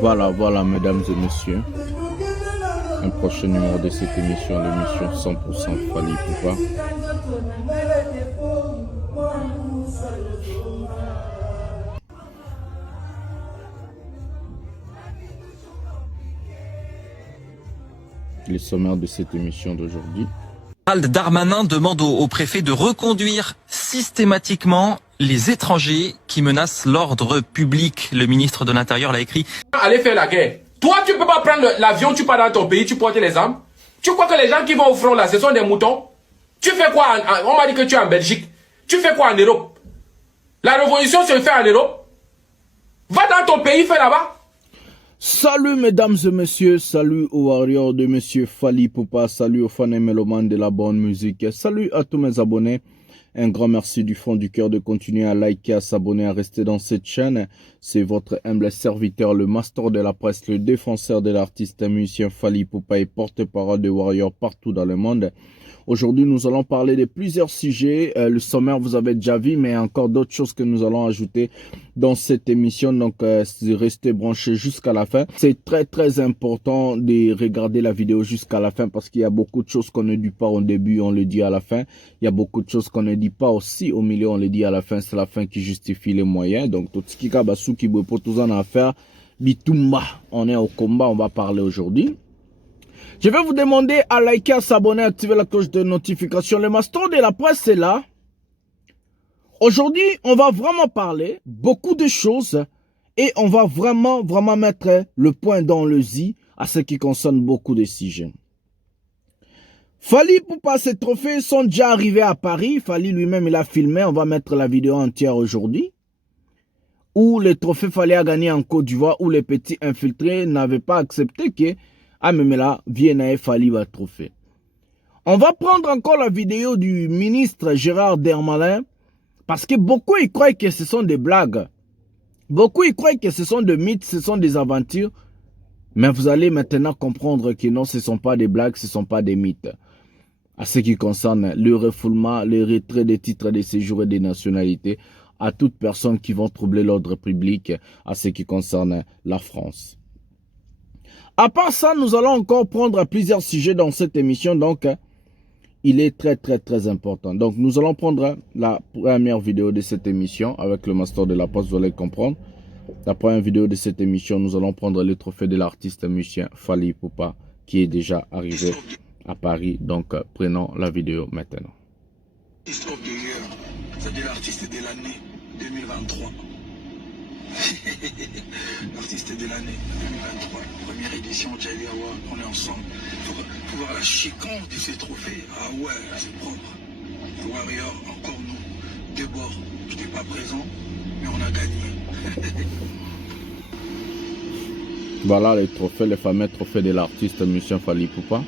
Voilà, mesdames et messieurs. Un prochain numéro de cette émission, l'émission 100% Fally Ipupa. Les sommaires de cette émission d'aujourd'hui. Gérald Darmanin demande au préfet de reconduire systématiquement les étrangers qui menacent l'ordre public. Le ministre de l'Intérieur l'a écrit. Allez faire la guerre. Toi, tu peux pas prendre l'avion, tu pars dans ton pays, tu portes les armes. Tu crois que les gens qui vont au front là, ce sont des moutons? Tu fais quoi on m'a dit que tu es en Belgique. Tu fais quoi en Europe? La révolution se fait en Europe. Va dans ton pays, fais là-bas. Salut mesdames et messieurs, salut aux warriors de monsieur Fally Ipupa, salut aux fans et mélomanes de la bonne musique, salut à tous mes abonnés. Un grand merci du fond du cœur de continuer à liker, à s'abonner, à rester dans cette chaîne. C'est votre humble serviteur, le master de la presse, le défenseur de l'artiste musicien Fally Ipupa et porte-parole de warriors partout dans le monde. Aujourd'hui, nous allons parler de plusieurs sujets. Le sommaire, vous avez déjà vu, mais encore d'autres choses que nous allons ajouter dans cette émission. Donc, restez branchés jusqu'à la fin. C'est très important de regarder la vidéo jusqu'à la fin parce qu'il y a beaucoup de choses qu'on ne dit pas au début, on le dit à la fin. Il y a beaucoup de choses qu'on ne dit pas aussi au milieu, on le dit à la fin. C'est la fin qui justifie les moyens. Donc, tout ce qui est basu qui veut pour tout en affaire, bitumba, on est au combat, on va parler aujourd'hui. Je vais vous demander à liker, à s'abonner, à activer la cloche de notification. Le master de la presse est là. Aujourd'hui, on va vraiment parler beaucoup de choses et on va vraiment mettre le point dans le i à ce qui concerne beaucoup de sujets. Fally Ipupa, ces trophées sont déjà arrivés à Paris. Fally lui-même, il a filmé. On va mettre la vidéo entière aujourd'hui. Où les trophées Fally a gagné en Côte d'Ivoire, où les petits infiltrés n'avaient pas accepté que Amemela vienne à Fally va trophée. On va prendre encore la vidéo du ministre Gérald Darmanin parce que beaucoup ils croient que ce sont des blagues. Beaucoup ils croient que ce sont des mythes, ce sont des aventures. Mais vous allez maintenant comprendre que non, ce ne sont pas des blagues, ce ne sont pas des mythes. À ce qui concerne le refoulement, le retrait des titres de séjour et des nationalités à toute personne qui vont troubler l'ordre public à ce qui concerne la France. À part ça, nous allons encore prendre plusieurs sujets dans cette émission. Donc, il est très important. Donc, nous allons prendre la première vidéo de cette émission avec le master de la poste, vous allez comprendre. La première vidéo de cette émission, nous allons prendre le trophée de l'artiste musicien Fally Ipupa qui est déjà arrivé à Paris. Donc, prenons la vidéo maintenant. Artist of the Year, c'est-à-dire l'artiste de l'année 2023. L'artiste de l'année 2023, première édition Jelly Award, on est ensemble. Faut voir la chiquance de ces trophées. Ah ouais, c'est propre. Warrior, encore nous. De bord, je n'étais pas présent, mais on a gagné. Voilà les trophées, les fameux trophées de l'artiste musicien Fally Ipupa.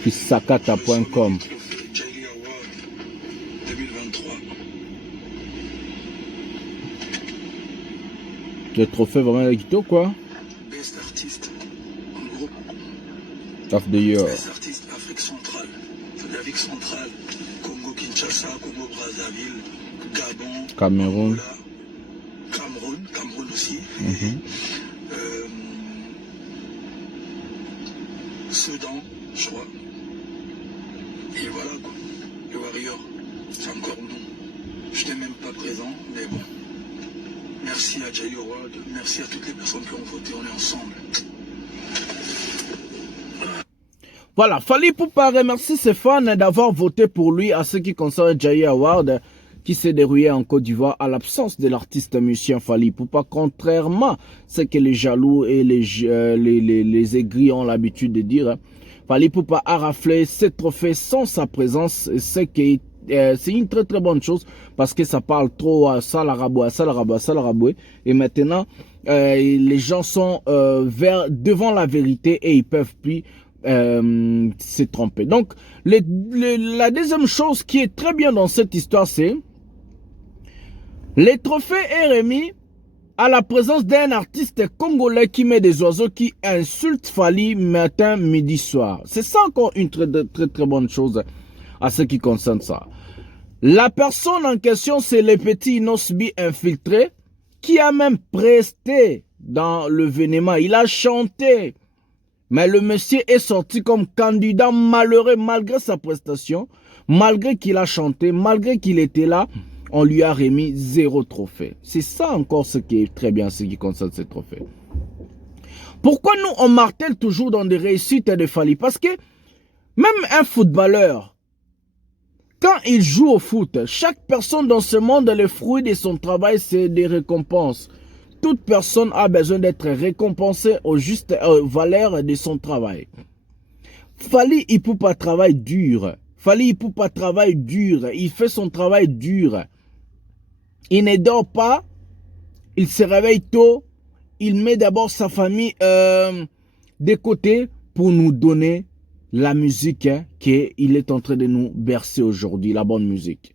Puis sakata.com. Le trophée vraiment la guitare quoi? Best artiste en groupe. Of the year. Best artiste Afrique centrale. L'Afrique centrale, Congo Kinshasa, Congo Brazzaville, Gabon, Cameroun. Angola, Cameroun aussi. Soudan, je crois. Et voilà quoi. Le Warrior, c'est encore nous. Je n'étais même pas présent, mais bon. Merci à Jelly Award, merci à toutes les personnes qui ont voté, on est ensemble. Voilà, Fally Ipupa remercie ses fans d'avoir voté pour lui à ce qui concerne Jelly Award qui s'est déroulé en Côte d'Ivoire à l'absence de l'artiste musicien Fally Ipupa, contrairement à ce que les jaloux et les aigris ont l'habitude de dire. Fally Ipupa a raflé ces trophées sans sa présence, c'est une très bonne chose parce que ça parle trop à Salaraboué. Et maintenant, les gens sont devant la vérité et ils peuvent plus s'est trompé. Donc, la deuxième chose qui est très bien dans cette histoire, c'est les trophées est remis à la présence d'un artiste congolais qui met des oiseaux qui insulte Fally matin, midi, soir. C'est ça encore une très bonne chose à ce qui concerne ça. La personne en question, c'est le petit Inosbi infiltré qui a même presté dans le l'événement. Il a chanté. Mais le monsieur est sorti comme candidat malheureux malgré sa prestation, malgré qu'il a chanté, malgré qu'il était là. On lui a remis 0 trophée. C'est ça encore ce qui est très bien, ce qui concerne ces trophées. Pourquoi nous, on martèle toujours dans des réussites de Fally? Parce que même un footballeur, quand il joue au foot, chaque personne dans ce monde, le fruit de son travail, c'est des récompenses. Toute personne a besoin d'être récompensée au juste valeur de son travail. Fally Ipupa travaille dur. Fally Ipupa travaille dur. Il fait son travail dur. Il ne dort pas, il se réveille tôt, il met d'abord sa famille de côté pour nous donner la musique qu'il est en train de nous bercer aujourd'hui, la bonne musique.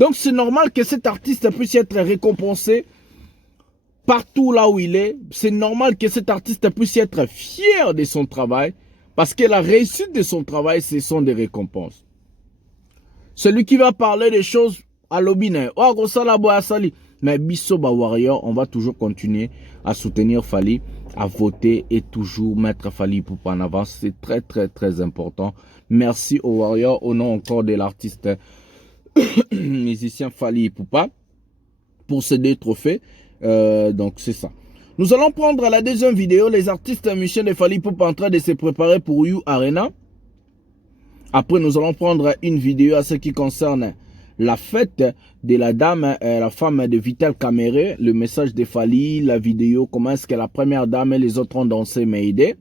Donc c'est normal que cet artiste puisse être récompensé partout là où il est. C'est normal que cet artiste puisse être fier de son travail parce que la réussite de son travail, ce sont des récompenses. Celui qui va parler des choses à l'obine, mais Bissoba Warrior, on va toujours continuer à soutenir Fally, à voter et toujours mettre Fally Ipupa en avant. C'est très important. Merci aux Warriors, au nom encore de l'artiste musicien Fally Ipupa pour ces 2 trophées. Donc c'est ça. Nous allons prendre la deuxième vidéo, les artistes musiciens de Fally Ipupa en train de se préparer pour You Arena. Après, nous allons prendre une vidéo à ce qui concerne la fête de la dame, la femme de Vital Caméré, le message de Fally, la vidéo, comment est-ce que la première dame et les autres ont dansé Maïdé.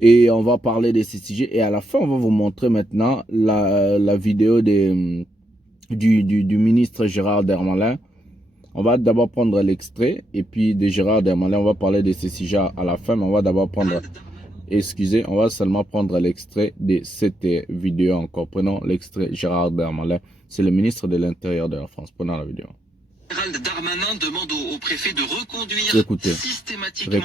Et on va parler de ces sujets. Et à la fin, on va vous montrer maintenant la vidéo du ministre Gérard Darmanin. On va d'abord prendre l'extrait. Et puis de Gérard Darmanin, on va parler de ces sujets à la fin. Mais on va d'abord prendre... Excusez, on va seulement prendre l'extrait de cette vidéo encore. Prenons l'extrait Gérard Darmanin. C'est le ministre de l'Intérieur de la France. Prenons la vidéo. Gérald Darmanin demande au préfet de reconduire systématiquement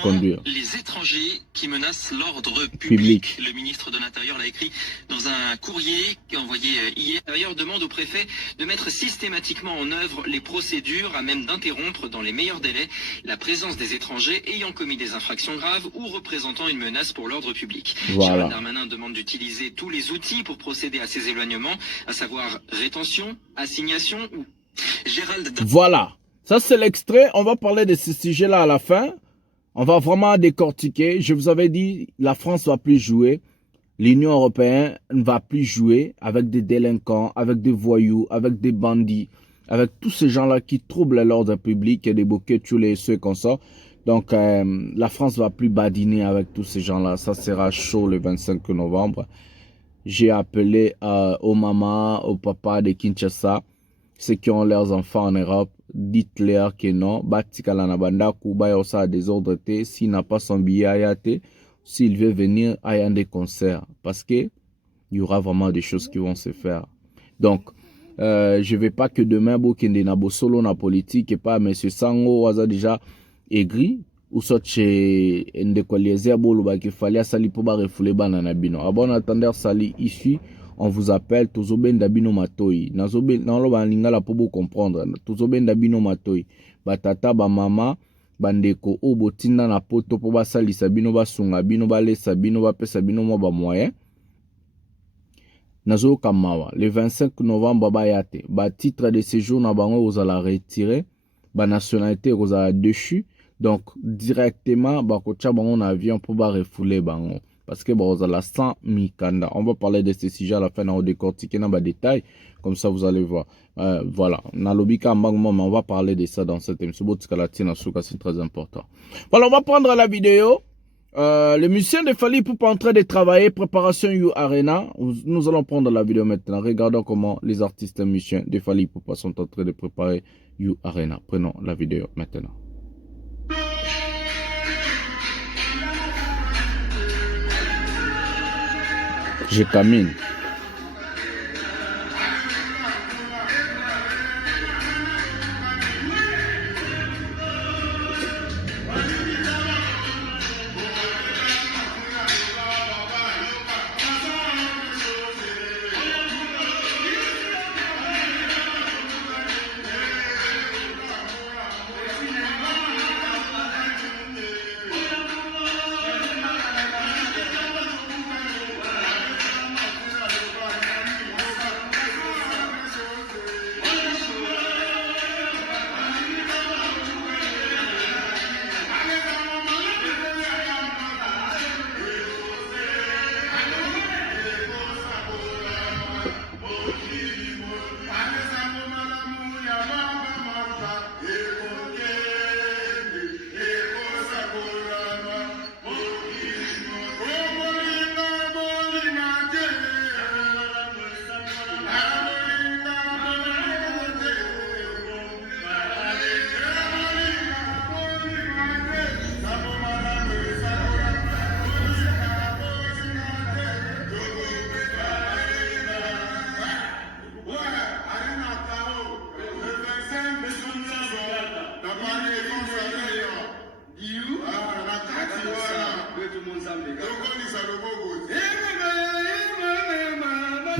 les étrangers qui menacent l'ordre public. Le ministre de l'Intérieur l'a écrit dans un courrier envoyé hier. L'Intérieur demande au préfet de mettre systématiquement en œuvre les procédures à même d'interrompre dans les meilleurs délais la présence des étrangers ayant commis des infractions graves ou représentant une menace pour l'ordre public. Voilà. Gérald Darmanin demande d'utiliser tous les outils pour procéder à ces éloignements, à savoir rétention, assignation ou... Voilà, ça c'est l'extrait. On va parler de ce sujet-là à la fin. On va vraiment décortiquer. Je vous avais dit, la France ne va plus jouer. L'Union européenne ne va plus jouer avec des délinquants, avec des voyous, avec des bandits, avec tous ces gens-là qui troublent l'ordre public et des bouquets, tous les ceux qu'on sort. Donc, la France ne va plus badiner avec tous ces gens-là. Ça sera chaud le 25 novembre. J'ai appelé aux mamans, aux papas de Kinshasa, ceux qui ont leurs enfants en Europe, dites-leur que non. Batikala na banda kuba yosa des ordres te. S'il n'a pas son billet ayate, s'il veut venir à des concerts. Parce que il y aura vraiment des choses qui vont se faire. Donc, je ne veux pas que demain, Bokende Nabo solo na politique et pas M. Sango Waza déjà aigri. Ou soit chez Ndekoliezia Boluba qu'il fallait sali pour refouler banana bino. A bon attendeur sali ici. On vous appelle Tozoben Dabino Matoi. Nazobe naloba lingala pour vous comprendre. Tozoben Dabino Matoi. Batata ba mama bandeko o botinda na poto po basali sabino basunga bino balesa bino bapesa bino mo ba moyen. Nazo kamawa le 25 novembre bayate. Ba titre de séjour na bango vous allez retirer. Ba nationalité vous allez déchu. Donc directement ba kocha bango na avion pour ba refouler bango. Parce que bon, la 100 mikanda. On va parler de ces sujets à la fin, on va décortiquer dans les détails. Comme ça, vous allez voir. Voilà. On va parler de ça dans cette émission. C'est très important. Voilà, on va prendre la vidéo. Le musicien de Fally Ipupa en train de travailler. Préparation You Arena. Nous allons prendre la vidéo maintenant. Regardons comment les artistes musiciens de Fally Ipupa sont en train de préparer You Arena. Prenons la vidéo maintenant. Je camine.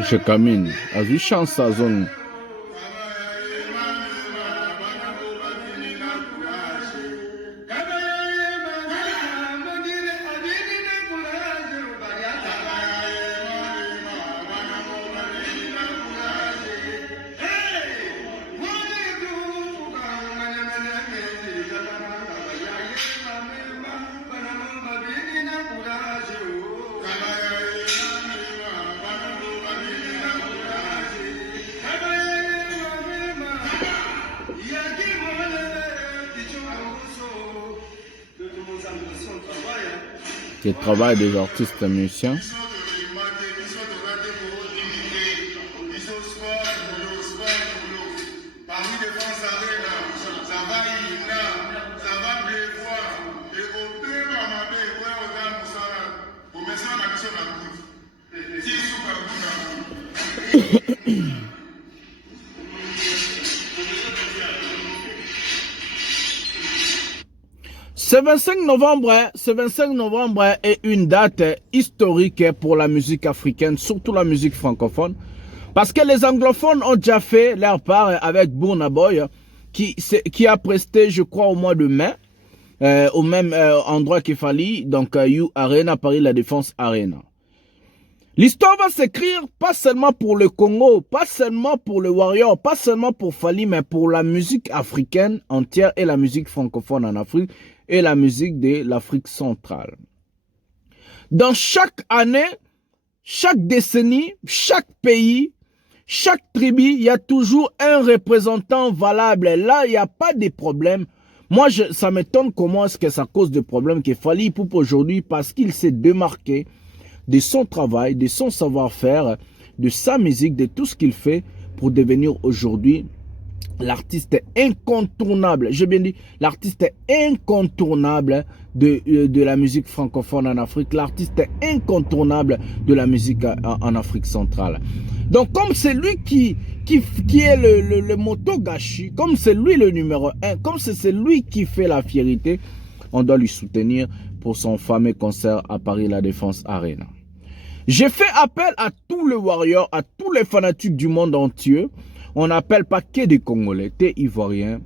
Je camine. As-tu chance à zone? Le travail des artistes et musiciens. Ce 25 novembre est une date historique pour la musique africaine, surtout la musique francophone. Parce que les anglophones ont déjà fait leur part avec Burna Boy, qui a presté, je crois, au mois de mai, au même endroit qu'il fallait, donc You Arena, Paris La Défense Arena. L'histoire va s'écrire pas seulement pour le Congo, pas seulement pour le Warrior, pas seulement pour Fally, mais pour la musique africaine entière et la musique francophone en Afrique et la musique de l'Afrique centrale. Dans chaque année, chaque décennie, chaque pays, chaque tribu, il y a toujours un représentant valable. Là, il n'y a pas de problème. Moi, ça m'étonne comment est-ce que ça cause de problèmes que Fally Ipupa aujourd'hui, parce qu'il s'est démarqué de son travail, de son savoir-faire, de sa musique, de tout ce qu'il fait pour devenir aujourd'hui l'artiste incontournable, j'ai bien dit, l'artiste incontournable de la musique francophone en Afrique, l'artiste incontournable de la musique en Afrique centrale. Donc, comme c'est lui qui est le moto-gâchis, comme c'est lui le numéro 1, comme c'est lui qui fait la fierté, on doit lui soutenir pour son fameux concert à Paris La Défense Arena. J'ai fait appel à tous les warriors, à tous les fanatiques du monde entier. On n'appelle pas que des Congolais, des Ivoiriens,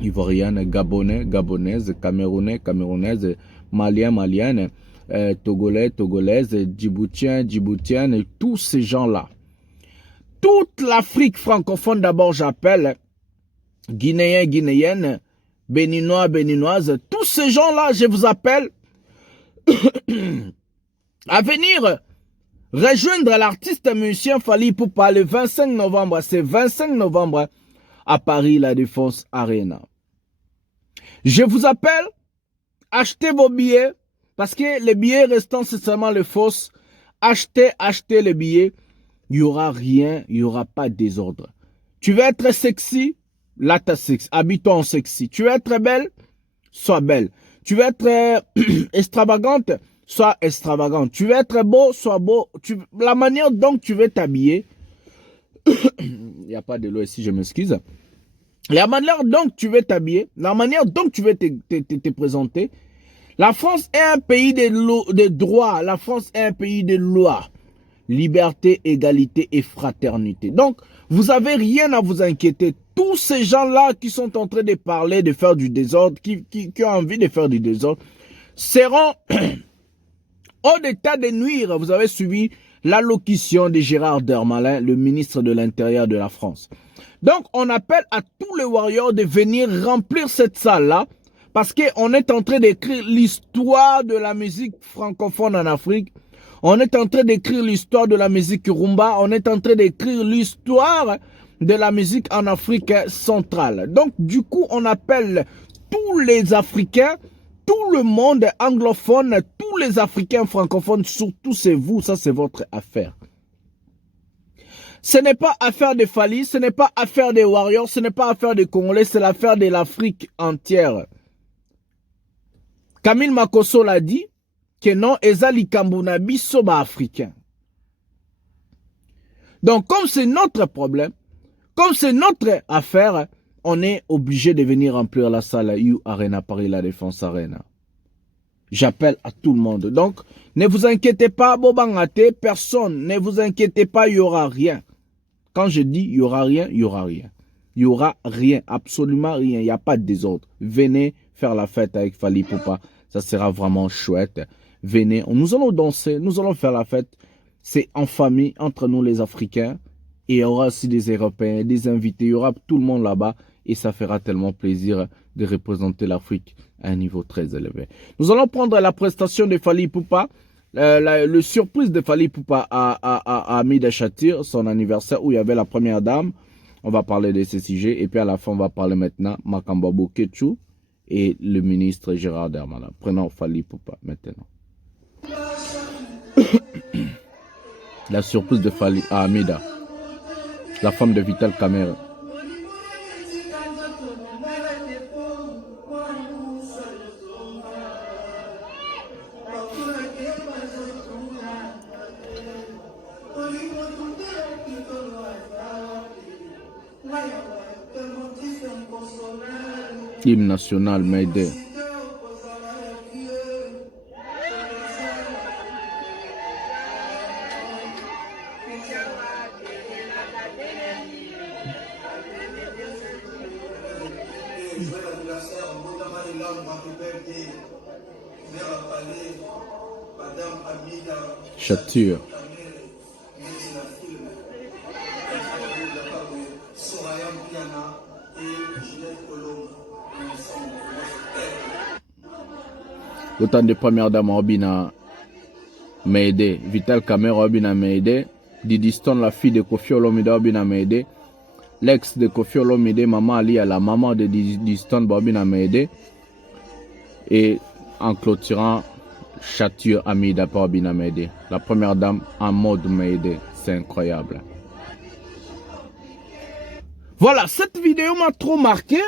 Ivoiriennes, Gabonais, Gabonaises, Camerounais, Camerounaises, Maliens, Maliennes, Togolais, Togolaises, Djiboutiens, Djiboutiennes, et tous ces gens-là. Toute l'Afrique francophone d'abord j'appelle, Guinéens, Guinéennes, Béninois, Béninoises, tous ces gens-là je vous appelle à venir rejoindre l'artiste musicien Fally Ipupa le 25 novembre, c'est 25 novembre à Paris La Défense Arena. Je vous appelle, achetez vos billets, parce que les billets restants c'est seulement les fausses. Achetez les billets, il n'y aura rien, il n'y aura pas de désordre. Tu veux être sexy, là t'as sexy, habille-toi en sexy. Tu veux être belle, sois belle. Tu veux être extravagante, sois extravagant. Tu veux être beau, sois beau. La manière dont tu veux t'habiller, il n'y a pas de l'eau ici, je m'excuse. La manière dont tu veux t'habiller, la manière dont tu veux te présenter. La France est un pays de droit. La France est un pays de loi. Liberté, égalité et fraternité. Donc, vous n'avez rien à vous inquiéter. Tous ces gens-là qui sont en train de parler, de faire du désordre, qui ont envie de faire du désordre, seront hors d'état de nuire. Vous avez suivi l'allocution de Gérard Darmanin, le ministre de l'Intérieur de la France. Donc, on appelle à tous les warriors de venir remplir cette salle-là parce qu'on est en train d'écrire l'histoire de la musique francophone en Afrique. On est en train d'écrire l'histoire de la musique rumba. On est en train d'écrire l'histoire de la musique en Afrique centrale. Donc, du coup, on appelle tous les Africains, tout le monde anglophone, tous les Africains francophones, surtout c'est vous, ça c'est votre affaire. Ce n'est pas affaire des Fally, ce n'est pas affaire des Warriors, ce n'est pas affaire des Congolais, c'est l'affaire de l'Afrique entière. Camille Makosso l'a dit, que non, ezali kambuna biso ba africain. Donc, comme c'est notre problème, comme c'est notre affaire, on est obligé de venir remplir la salle U Arena Paris La Défense Arena. J'appelle à tout le monde. Donc, ne vous inquiétez pas, Bobangate, personne, ne vous inquiétez pas, il n'y aura rien. Quand je dis il n'y aura rien, il n'y aura rien. Il n'y aura rien, absolument rien. Il n'y a pas de désordre. Venez faire la fête avec Fally Ipupa. Ça sera vraiment chouette. Venez, nous allons danser, nous allons faire la fête. C'est en famille, entre nous les Africains. Et il y aura aussi des Européens, des invités. Il y aura tout le monde là-bas. Et ça fera tellement plaisir de représenter l'Afrique à un niveau très élevé. Nous allons prendre la prestation de Fally Ipupa. Le surprise de Fally Ipupa à Amida Shatir, son anniversaire, où il y avait la première dame. On va parler de ces sujets. Et puis à la fin, on va parler maintenant Makamba Bokechu et le ministre Gérard Darmanin. Prenons Fally Ipupa maintenant. La surprise de Fally à Amida, la femme de Vital Kamerhe. Hymne national Mayday. Shatir. Autant de premières dames Robina Mayday, Vital Kamerhe Robina Mayday, Didi Stone, la fille de Koffi Olomide Robina Mayday, l'ex de Koffi Olomide, maman Ali, la maman de Didi Stone Robina Mayday, et en clôturant Shatir Amida Robina Mayday, la première dame en mode Mayday, c'est incroyable. Voilà, cette vidéo m'a trop marqué.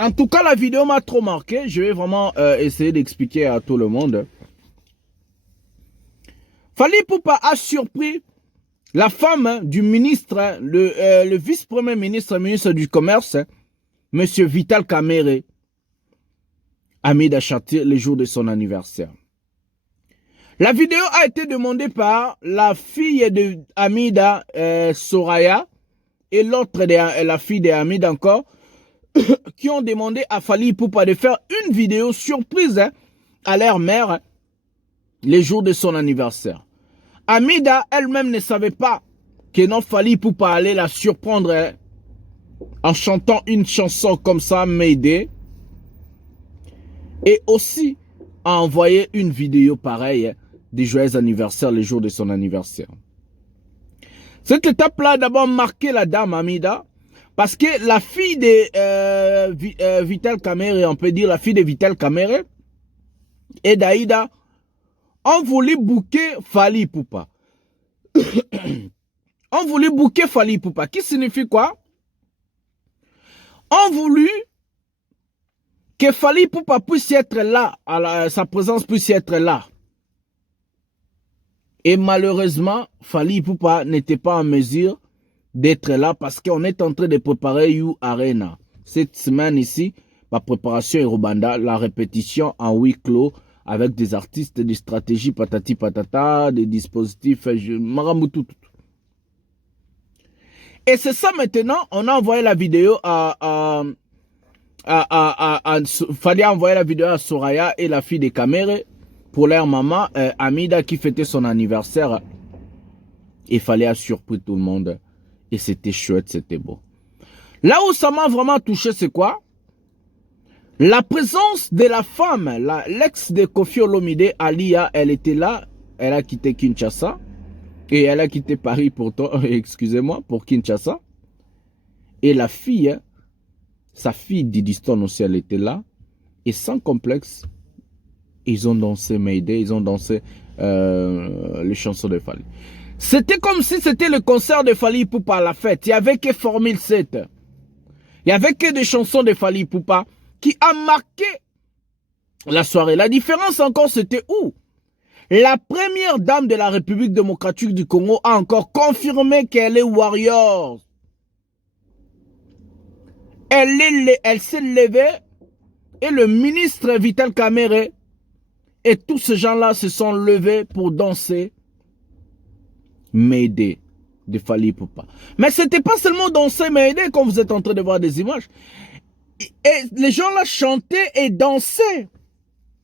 En tout cas, la vidéo m'a trop marqué. Je vais vraiment essayer d'expliquer à tout le monde. Fally Ipupa a surpris la femme du ministre, le vice-premier ministre, ministre du Commerce, M. Vital Kamerhe, Amida Shatir, le jour de son anniversaire. La vidéo a été demandée par la fille de Amida, Soraya, et l'autre, la fille de Amida encore, qui ont demandé à Fally Ipupa de faire une vidéo surprise à leur mère les jours de son anniversaire. Amida elle-même ne savait pas que non Fally Ipupa allait la surprendre en chantant une chanson comme ça, Mayday, et aussi a envoyé une vidéo pareille des joyeux anniversaires les jours de son anniversaire. Cette étape-là a d'abord marqué la dame Amida, parce que la fille de Vital Kamerhe, on peut dire la fille de Vital Kamerhe et d'Aïda, ont voulu booker Fally Ipupa. ont voulu booker Fally Ipupa. Qui signifie quoi? Ont voulu que Fally Ipupa puisse être là, sa présence puisse être là. Et malheureusement, Fally Ipupa n'était pas en mesure d'être là parce qu'on est en train de préparer You Arena. Cette semaine ici, la préparation Eurobanda, la répétition en huis clos avec des artistes, des stratégies patati patata, des dispositifs, maramoutou. Et c'est ça maintenant, on a envoyé la vidéo fallait envoyer la vidéo à Soraya et la fille de Kamere pour leur maman, Amida, qui fêtait son anniversaire. Il fallait surprendre tout le monde. Et c'était chouette, c'était beau. Là où ça m'a vraiment touché, c'est quoi? La présence de la femme, l'ex de Koffi Olomide, Alia, elle était là, elle a quitté Kinshasa. Et elle a quitté Paris excusez-moi, pour Kinshasa. Et la fille, sa fille Didi Stone aussi, elle était là. Et sans complexe, ils ont dansé Mayday, ils ont dansé les chansons de Fally. C'était comme si c'était le concert de Fally Ipupa à la fête. Il n'y avait que Formule 7. Il n'y avait que des chansons de Fally Ipupa qui a marqué la soirée. La différence encore, c'était où? La première dame de la République démocratique du Congo a encore confirmé qu'elle est warrior. Elle s'est levée et le ministre Vital Kamerhe et tous ces gens-là se sont levés pour danser Mayday de Fally Ipupa. Mais ce n'était pas seulement danser Mayday comme vous êtes en train de voir des images. Et les gens là chantaient et dansaient.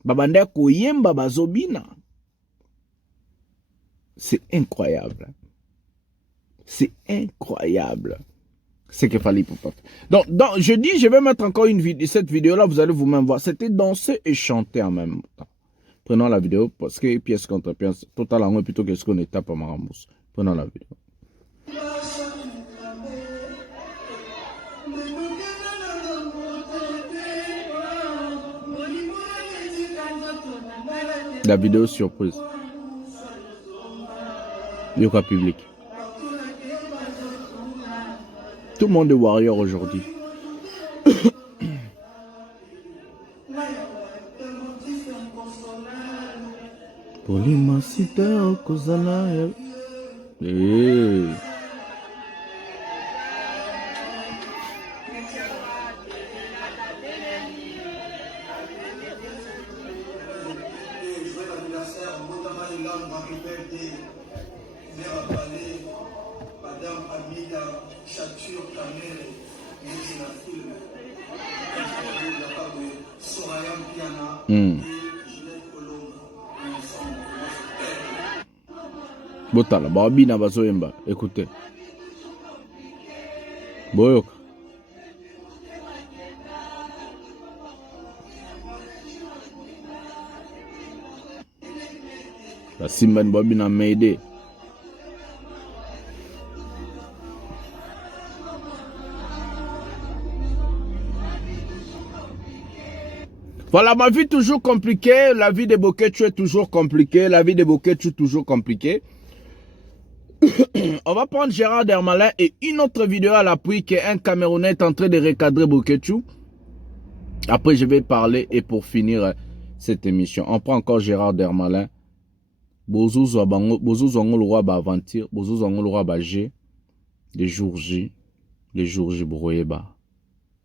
Babande koyemba bazobina. C'est incroyable. C'est incroyable. C'est que Fally Ipupa. Donc, je dis, je vais mettre encore cette vidéo-là, vous allez vous-même voir. C'était danser et chanter en même temps. Prenons la vidéo, parce que pièce contre pièce, total en plutôt que ce qu'on étape à Marambous. Prenons la vidéo. La vidéo surprise. Yoka public. Tout le monde est warrior aujourd'hui. Pour l'immensité au Kozala. Botala, babina bazoyemba, écoutez. Boyoka. La Simban babina Mayday. Voilà, ma vie toujours compliquée, la vie de Boketchu est toujours compliquée, la vie de Boketchu toujours compliquée. On va prendre Gérard Darmanin et une autre vidéo à l'appui qu'un Camerounais est en train de recadrer Boketchu. Après, je vais parler et pour finir cette émission, on prend encore Gérard Darmanin. Bozouzou le roi aventure, Bozouzou le roi G, les jours J brouilleba.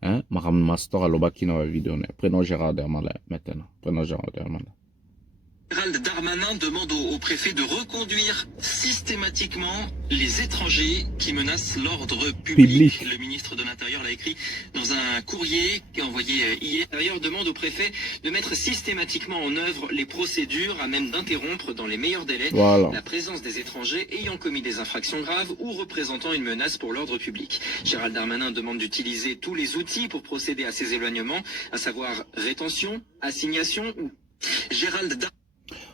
Hein? Maram Mastor à l'obaki dans la vidéo. Prenons Gérard Darmanin maintenant. Prenons Gérard Darmanin. Gérald Darmanin demande au préfet de reconduire systématiquement les étrangers qui menacent l'ordre public. Le ministre de l'Intérieur l'a écrit dans un courrier qui a envoyé hier. L'Intérieur demande au préfet de mettre systématiquement en œuvre les procédures à même d'interrompre dans les meilleurs délais la présence des étrangers ayant commis des infractions graves ou représentant une menace pour l'ordre public. Gérald Darmanin demande d'utiliser tous les outils pour procéder à ces éloignements, à savoir rétention, assignation ou... Gérald Darmanin.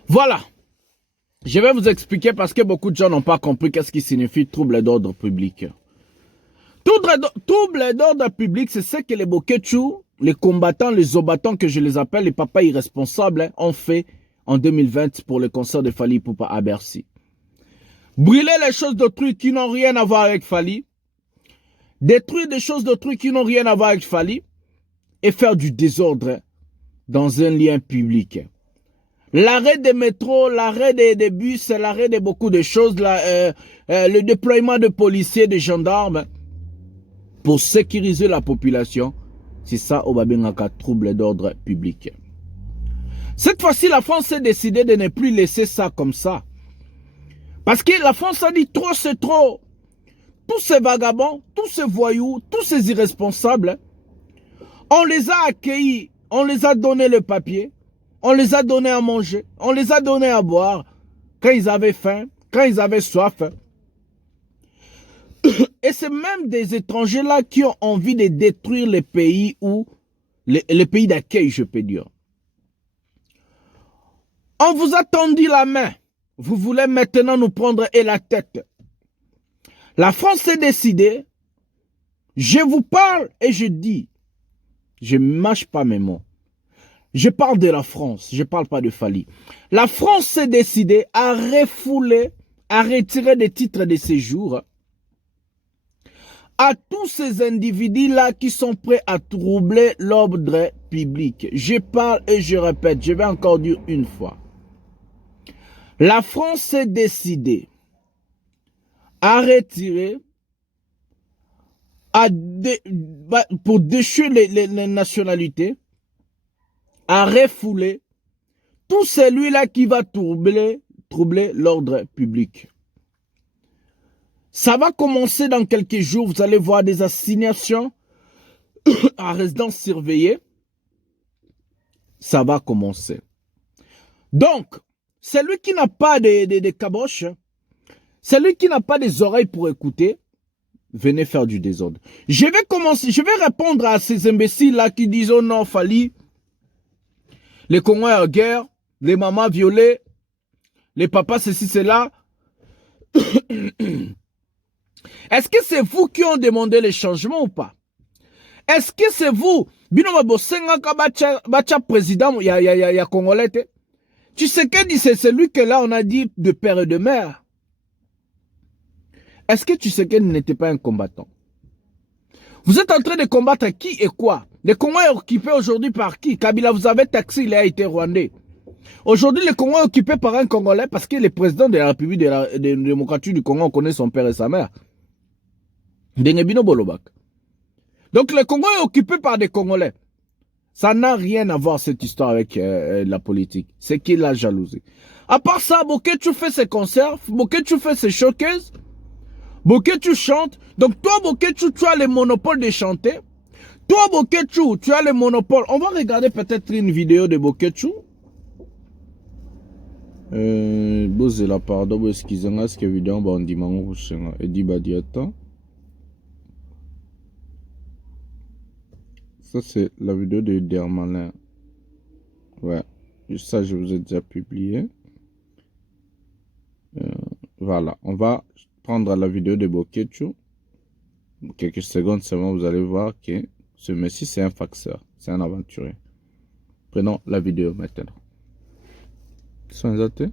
Voilà. Je vais vous expliquer parce que beaucoup de gens n'ont pas compris qu'est-ce qui signifie trouble d'ordre public. Trouble d'ordre public, c'est ce que les Boketchu, les combattants, les obattants que je les appelle, les papas irresponsables, ont fait en 2020 pour le concert de Fally Ipupa à Bercy. Brûler les choses d'autrui qui n'ont rien à voir avec Fally, détruire des choses d'autrui qui n'ont rien à voir avec Fally et faire du désordre dans un lien public. l'arrêt des métros, l'arrêt des bus, l'arrêt de beaucoup de choses, le déploiement de policiers, de gendarmes pour sécuriser la population. C'est ça, Obabengaka, trouble d'ordre public. Cette fois-ci, la France s'est décidée de ne plus laisser ça comme ça. Parce que la France a dit trop, c'est trop. Tous ces vagabonds, tous ces voyous, tous ces irresponsables, on les a accueillis, on les a donné le papier, on les a donné à manger, on les a donné à boire quand ils avaient faim, quand ils avaient soif. Et c'est même des étrangers là qui ont envie de détruire les pays où, les pays d'accueil, je peux dire. On vous a tendu la main. Vous voulez maintenant nous prendre et la tête. La France s'est décidée. Je vous parle et je dis. Je ne mâche pas mes mots. Je parle de la France. Je ne parle pas de Fally. La France s'est décidée à refouler, à retirer des titres de séjour à tous ces individus-là qui sont prêts à troubler l'ordre public. Je parle et je répète. Je vais encore dire une fois. La France s'est décidée à retirer, pour déchirer les nationalités, à refouler tout celui-là qui va troubler l'ordre public. Ça va commencer dans quelques jours. Vous allez voir des assignations à résidence surveillée. Ça va commencer. Donc, celui qui n'a pas de caboches, celui qui n'a pas des oreilles pour écouter, venez faire du désordre. Je vais répondre à ces imbéciles-là qui disent « Oh non, Fally, les Congolais en guerre, les mamans violées, les papas ceci, cela. » Est-ce que c'est vous qui ont demandé les changements ou pas? Est-ce que c'est vous? Binoba Senga Bacha président, il y a Congolais. Tu sais que c'est celui que là on a dit de père et de mère. Est-ce que tu sais qu'elle n'était pas un combattant? Vous êtes en train de combattre qui et quoi? Les Congolais est occupé aujourd'hui par qui? Kabila vous avez taxé, il a été rwandais. Aujourd'hui, le Congo est occupé par un Congolais parce que le président de la République de la démocratie du Congo, on connaît son père et sa mère. Dengebino Bolobak. Donc le Congo est occupé par des Congolais. Ça n'a rien à voir cette histoire avec la politique. C'est qui la jalousie. À part ça, Boketu fait ses concerts, Boketu fait ses showcases, Boketu chante. Donc toi, Boketu, tu as le monopole de chanter. Toi, Boketu, tu as le monopole. On va regarder peut-être une vidéo de Boketu. Bose la pardon, excusez-moi, ce que vidéo on dit mango et dit badiata. Ça c'est la vidéo de Dermalin. Ouais, ça je vous ai déjà publié. Voilà, on va prendre la vidéo de Boketu. Quelques secondes seulement, vous allez voir que ce monsieur c'est un faxeur, c'est un aventurier. Prenons la vidéo maintenant. Sont athées.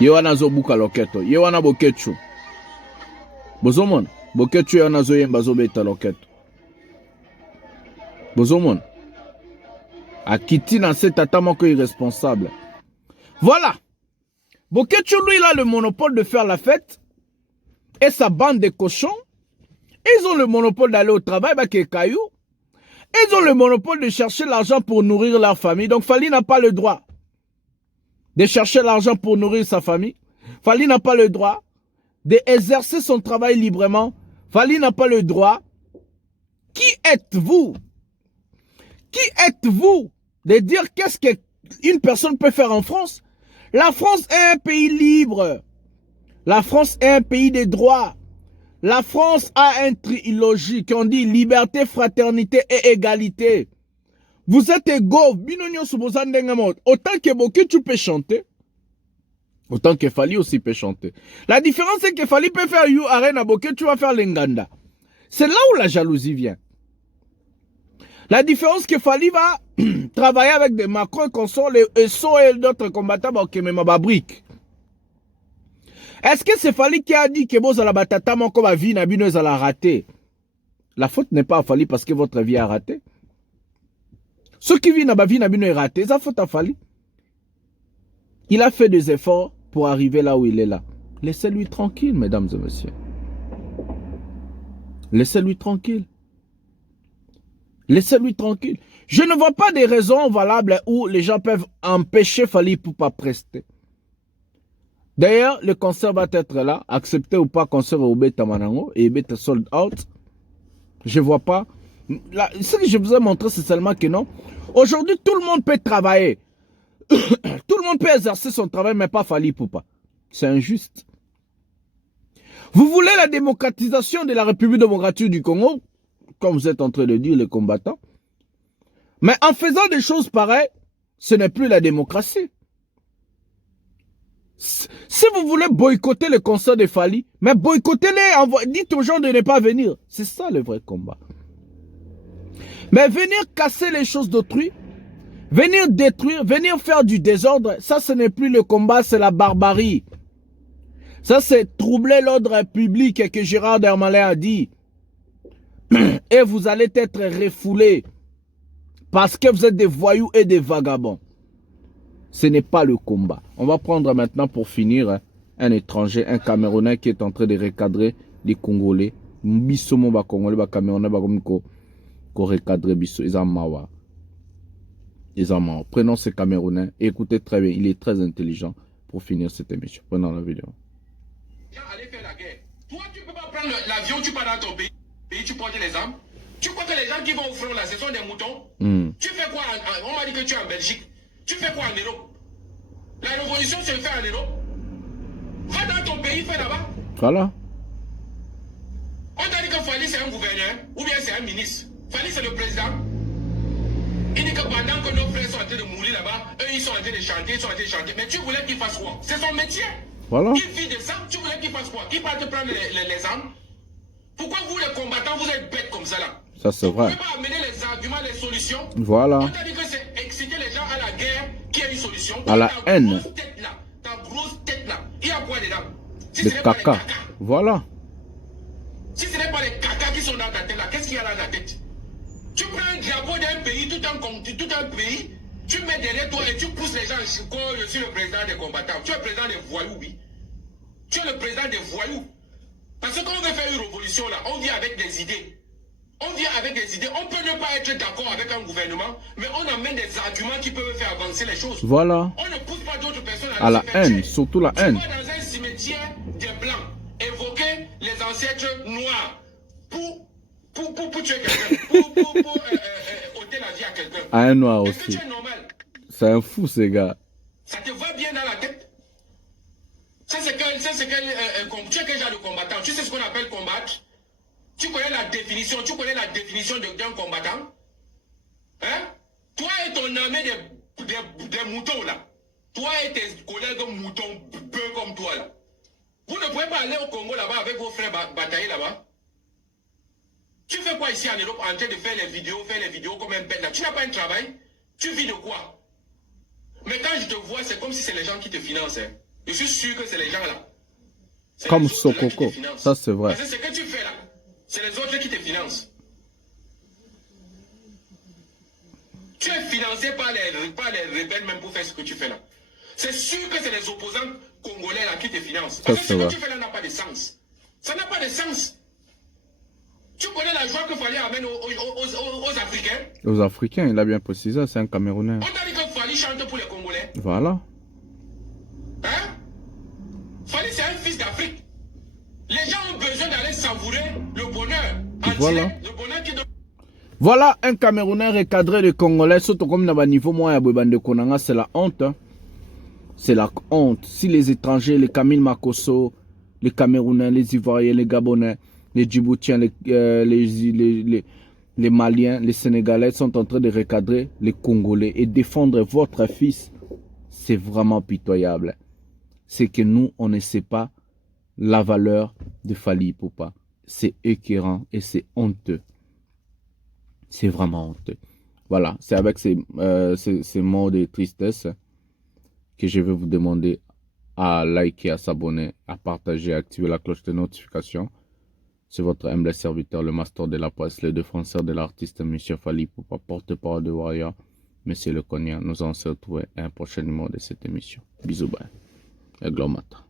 Yewana zo buka loketo. Yewana Boketu. Bozomon. Boketu yana zo yemba zo beta loketo. Bozomon. Akiti na cet atamoko irresponsable. Voilà. Boketu lui il a le monopole de faire la fête. Et sa bande de cochons, ils ont le monopole d'aller au travail avec les cailloux. Ils ont le monopole de chercher l'argent pour nourrir leur famille. Donc Fally n'a pas le droit de chercher l'argent pour nourrir sa famille. Fally n'a pas le droit d'exercer son travail librement. Fally n'a pas le droit. Qui êtes-vous? Qui êtes-vous de dire qu'est-ce qu'une personne peut faire en France? La France est un pays libre. La France est un pays de droits. La France a un trilogie qui on dit liberté, fraternité et égalité. Vous êtes égaux. Autant que Boketu peut chanter, autant que Fally aussi peut chanter. La différence c'est que Fally peut faire You Arena, Boketu va faire l'Enganda. C'est là où la jalousie vient. La différence que Fally va travailler avec des Macron et consorts, et d'autres combattants, briques. Est-ce que c'est Fali qui a dit que vous allez batata mon ma vie n'a pas raté? La faute n'est pas à Fali parce que votre vie a raté. Ceux qui vivent dans la vie n'a pas raté, ça faute à Fali. Il a fait des efforts pour arriver là où il est là. Laissez-lui tranquille, mesdames et messieurs. Laissez-lui tranquille. Laissez-lui tranquille. Je ne vois pas des raisons valables où les gens peuvent empêcher Fali Ipupa prester. D'ailleurs, le concert va être là, accepté ou pas, concert au Beta Manango, et Beta sold out. Je ne vois pas. Là, ce que je vous ai montré, c'est seulement que non. Aujourd'hui, tout le monde peut travailler. Tout le monde peut exercer son travail, mais pas Fali Ipupa. C'est injuste. Vous voulez la démocratisation de la République démocratique du Congo, comme vous êtes en train de dire, les combattants. Mais en faisant des choses pareilles, ce n'est plus la démocratie. Si vous voulez boycotter le concert de Fali, mais boycottez-les, dites aux gens de ne pas venir. C'est ça le vrai combat. Mais venir casser les choses d'autrui, venir détruire, venir faire du désordre, ça ce n'est plus le combat, c'est la barbarie. Ça c'est troubler l'ordre public que Gérard Darmanin a dit. Et vous allez être refoulés parce que vous êtes des voyous et des vagabonds. Ce n'est pas le combat. On va prendre maintenant pour finir un étranger, un Camerounais qui est en train de recadrer les Congolais. Bissomo ba Congolais ba Camerounais ba comme ko recadrer bisso Izamawa. Prenons ce Camerounais. Écoutez très bien, il est très intelligent pour finir cette émission. Prenons la vidéo. Allez faire la guerre. Toi, tu peux pas prendre l'avion, tu pars dans ton pays, tu portes les armes. Tu crois que les gens qui vont au front là, ce sont des moutons? Tu fais quoi? On m'a dit que tu es en Belgique. Tu fais quoi en Europe? La révolution se fait en Europe. Va dans ton pays, fais là-bas. Voilà. On t'a dit que Fali c'est un gouverneur ou bien c'est un ministre. Fali c'est le président. Il dit que pendant que nos frères sont en train de mourir là-bas, eux ils sont en train de chanter, ils sont en train de chanter. Mais tu voulais qu'ils fassent quoi? C'est son métier. Voilà. Il vit de ça, tu voulais qu'il fasse quoi? Qu'il parte te prendre les armes? Pourquoi vous les combattants, vous êtes bêtes comme ça là? Ça c'est vrai. Vous ne pouvez pas amener les arguments, les solutions. Voilà. On t'a dit que c'est exciter les gens à la guerre qui a une solution. À la haine. Ta grosse tête là, il y a quoi dedans? Si Le ce n'est pas les caca. caca. Voilà. Si ce n'est pas les caca qui sont dans ta tête là, qu'est-ce qu'il y a dans ta tête? Tu prends un drapeau d'un pays, tout un pays, tu mets derrière toi et tu pousses les gens. Je suis le président des combattants. Tu es le président des voyous, oui. Tu es le président des voyous. Parce que quand on veut faire une révolution là, on vient avec des idées. On vient avec des idées. On peut ne pas être d'accord avec un gouvernement, mais on amène des arguments qui peuvent faire avancer les choses. Voilà. On ne pousse pas d'autres personnes à la haine, surtout la haine. Tu vas dans un cimetière des blancs, évoquer les ancêtres noirs pour tuer quelqu'un, pour ôter la vie à quelqu'un. À un noir aussi. Est-ce que tu es normal? C'est un fou ces gars. Ça te va bien dans la tête? Ça c'est quel tu es quel genre de combattant? Tu sais ce qu'on appelle combattre? Tu connais la définition d'un combattant? Hein? Toi et ton armée des moutons là. Toi et tes collègues moutons peu comme toi là. Vous ne pouvez pas aller au Congo là-bas avec vos frères batailler là-bas? Tu fais quoi ici en Europe en train de faire les vidéos comme un bête là? Tu n'as pas un travail? Tu vis de quoi? Mais quand je te vois, c'est comme si c'est les gens qui te financent. Hein. Je suis sûr que c'est les gens là. Comme Sokoko. Ça c'est vrai. Parce que ce que tu fais là, c'est les autres qui te financent. Tu es financé par les rebelles même pour faire ce que tu fais là. C'est sûr que c'est les opposants congolais là qui te financent. Parce que ce que tu fais là n'a pas de sens. Ça n'a pas de sens. Tu connais la joie que Fali amène aux Africains? Aux Africains, il a bien précisé, c'est un Camerounais. On t'a dit que Fali chante pour les Congolais. Voilà. Hein? Fali c'est un fils d'Afrique. Les gens ont besoin d'aller savourer le bonheur. Voilà. Le bonheur qui donne... Voilà un Camerounais recadré de Congolais, surtout comme dans le niveau moyen de Konanga, c'est la honte. Hein. C'est la honte. Si les étrangers, les Camille Makosso, les Camerounais, les Ivoiriens, les Gabonais, les Djiboutiens, les Maliens, les Sénégalais sont en train de recadrer les Congolais et défendre votre fils, c'est vraiment pitoyable. C'est que nous, on ne sait pas la valeur de Fali Ipupa. C'est écœurant et c'est honteux. C'est vraiment honteux. Voilà, c'est avec ces mots de tristesse que je vais vous demander à liker, à s'abonner, à partager, à activer la cloche de notification. C'est votre humble serviteur, le master de la presse, le défenseur de l'artiste, M. Fally Poupa, porte-parole de Warrior, M. Le Konya. Nous allons se retrouver à un prochain numéro de cette émission. Bisous, bye. Et Glomata.